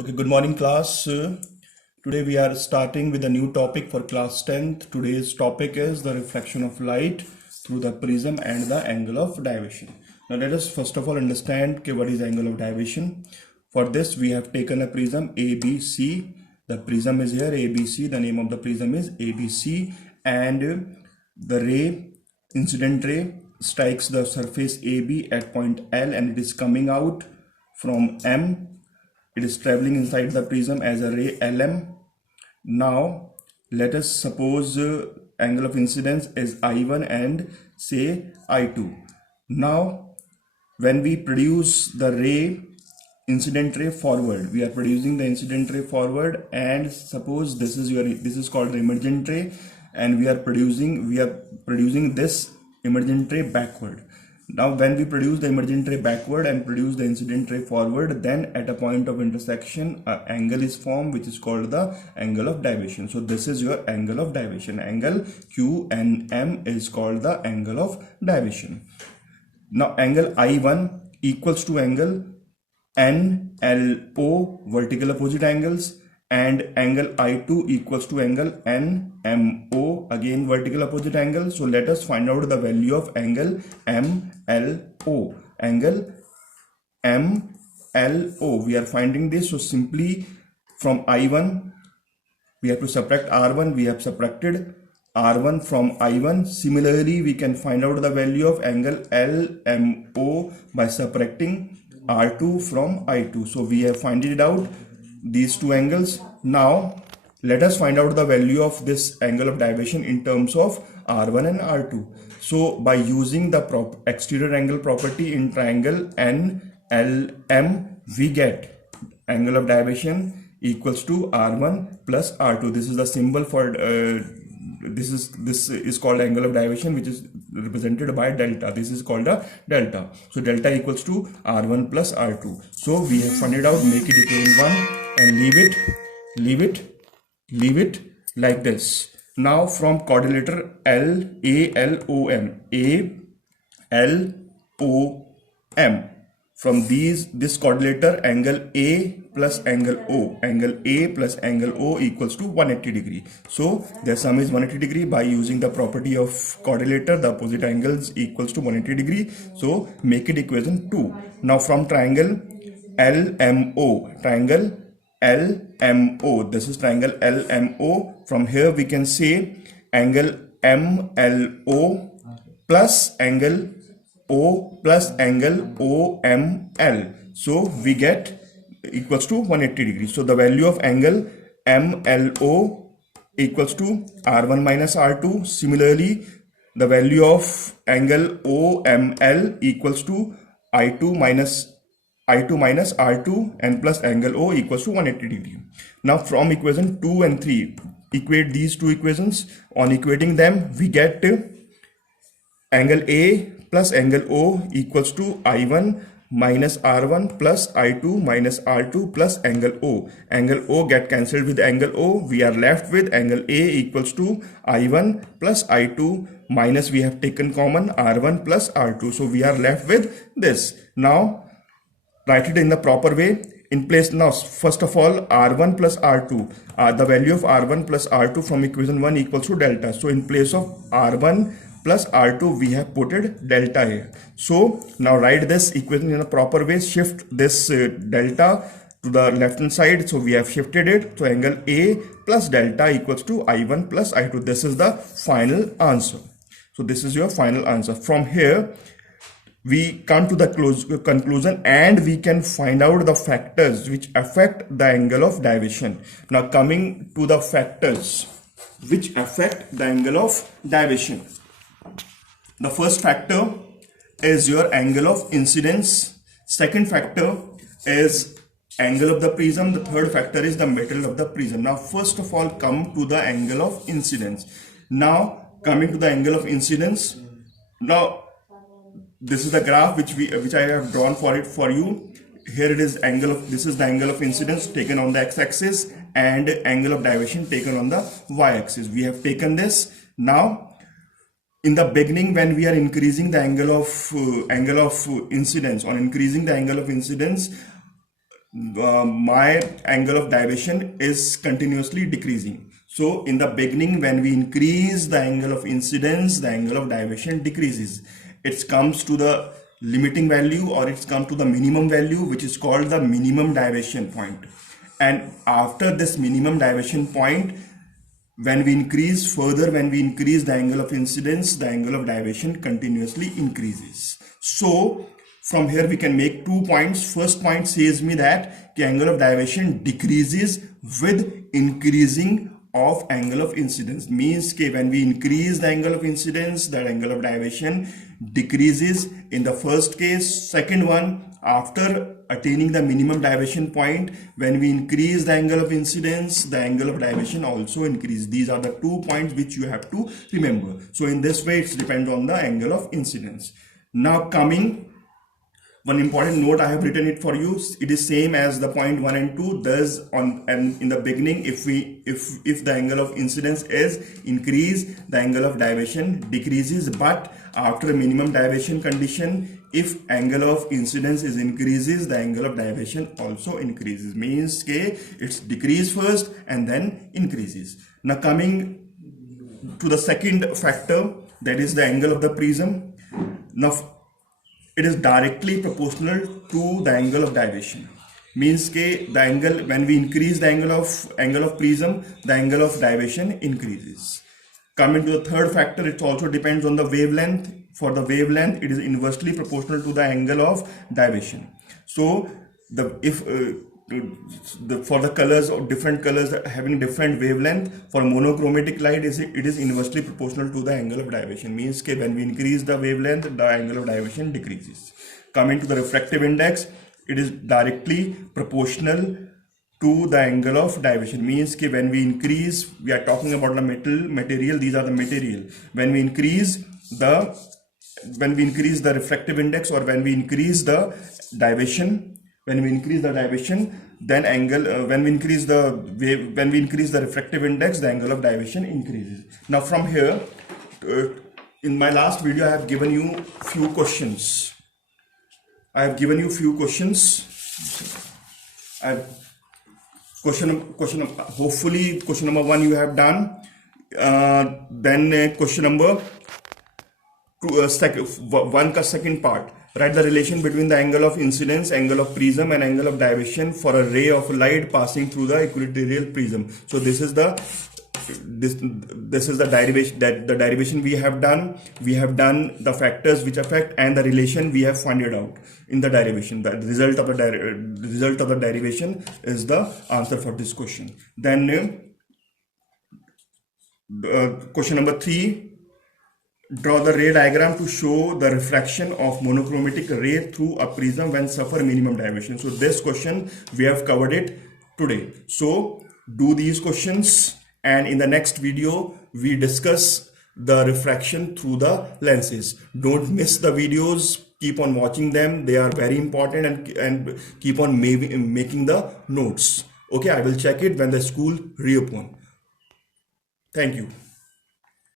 Okay, good morning class. Today we are starting with a new topic for class 10th. Today's topic is the reflection of light through the prism and the angle of deviation. Now let us first of all understand what is angle of deviation. For this we have taken a prism ABC. The prism is here ABC. The name of the prism is ABC, and the incident ray strikes the surface AB at point L, and it is coming out from M. It is traveling inside the prism as a ray LM. Now let us suppose angle of incidence is I1 and say I2. Now when we produce the incident ray forward, we are producing the incident ray forward, and suppose this is called the emergent ray, and we are producing this emergent ray backward. Now when we produce the emergent ray backward and produce the incident ray forward, then at a point of intersection an angle is formed which is called the angle of deviation. So this is your angle of deviation. Angle QNM is called the angle of deviation. Now angle I1 equals to angle NLO, vertical opposite angles, and angle I2 equals to angle NMO, again vertical opposite angle. So let us find out the value of angle MLO. Angle MLO, we are finding this. So simply from I1 we have to subtract R1. We have subtracted R1 from I1. Similarly, we can find out the value of angle LMO by subtracting R2 from I2. So we have found it out, these two angles. Now let us find out the value of this angle of deviation in terms of R1 and R2. So by using the exterior angle property in triangle NLM, we get angle of deviation equals to R1 plus R2. This is the symbol for this is called angle of deviation, which is represented by delta. This is called a delta. So delta equals to R1 plus R2. So we have found it out. Make it equal to 1 and leave it like this. Now from quadrilateral ALOM, from this quadrilateral, angle A plus angle O, angle A plus angle O equals to 180 degree. So their sum is 180 degree. By using the property of quadrilateral, the opposite angles equals to 180 degree. So make it equation 2. Now from triangle LMO, this is triangle LMO. From here we can say angle MLO plus angle O plus angle OML. So we get equals to 180 degrees. So the value of angle MLO equals to R1 minus R2. Similarly, the value of angle OML equals to I2 minus R2 and plus angle O equals to 180 degree. Now from equation 2 and 3, equate these two equations. On equating them, we get angle A plus angle O equals to I1 minus R1 plus I2 minus R2 plus angle O. Angle O get cancelled with angle O. We are left with angle A equals to I1 plus I2 minus, we have taken common, R1 plus R2. So we are left with this. Now write it in the proper way. In place, now first of all, R1 plus R2, the value of R1 plus R2 from equation 1 equals to delta. So in place of R1 plus R2, we have put it delta here. So now write this equation in a proper way. Shift this delta to the left hand side. So we have shifted it. So angle A plus delta equals to I1 plus I2. This is the final answer. So this is your final answer. From here we come to the conclusion, and we can find out the factors which affect the angle of deviation. Now coming to the factors which affect the angle of deviation. The first factor is your angle of incidence. Second factor is angle of the prism. The third factor is the metal of the prism. Now first of all, come to the angle of incidence. Now coming to the angle of incidence, now this is the graph which I have drawn for you. Here it is this is the angle of incidence taken on the x-axis and angle of deviation taken on the y-axis. We have taken this. Now in the beginning, when we are increasing the angle of incidence, on increasing the angle of incidence, my angle of deviation is continuously decreasing. So in the beginning, when we increase the angle of incidence, the angle of deviation decreases. It comes to the limiting value, or it's come to the minimum value, which is called the minimum deviation point. And after this minimum deviation point, when we increase further, when we increase the angle of incidence, the angle of deviation continuously increases. So from here we can make 2 points. First point says me that the angle of deviation decreases with increasing of angle of incidence. Means कि when we increase the angle of incidence, that angle of deviation decreases in the first case. Second one, after attaining the minimum deviation point, when we increase the angle of incidence, the angle of deviation also increases. These are the 2 points which you have to remember. So in this way, it depends on the angle of incidence. Now coming, one important note, I have written it for you. It is same as the point 1 and 2. Thus on, and in the beginning, if the angle of incidence is increased, the angle of deviation decreases. But after a minimum deviation condition, if angle of incidence is increases, the angle of deviation also increases. Means के it's decrease first and then increases. Now coming to the second factor, that is the angle of the prism. Now it is directly proportional to the angle of deviation. Means के the angle, when we increase the angle of prism, the angle of deviation increases. Coming to the third factor, it also depends on the wavelength. For the wavelength, it is inversely proportional to the angle of deviation. So for the colors, or different colors having different wavelength, for monochromatic light it is inversely proportional to the angle of deviation. Means that when we increase the wavelength, the angle of deviation decreases. Coming to the refractive index, it is directly proportional to the angle of deviation. Means that when we increase, we are talking about the material, these are the material. When we increase the refractive index, or when we increase the deviation, then angle, when we increase the refractive index, the angle of deviation increases. Now from here, in my last video, I have given you few questions. Hopefully question number 1 you have done. Then question number 2, second part. Write the relation between the angle of incidence, angle of prism, and angle of deviation for a ray of light passing through the equatorial prism. So this is the derivation, that the derivation we have done. We have done the factors which affect, and the relation we have found out in the derivation. The result of the derivation is the answer for this question. Then question number 3. Draw the ray diagram to show the refraction of monochromatic ray through a prism when suffer minimum deviation. So this question we have covered it today. So do these questions, and in the next video we discuss the refraction through the lenses. Don't miss the videos. Keep on watching them. They are very important, and keep on making the notes. Okay, I will check it when the school reopen. Thank you.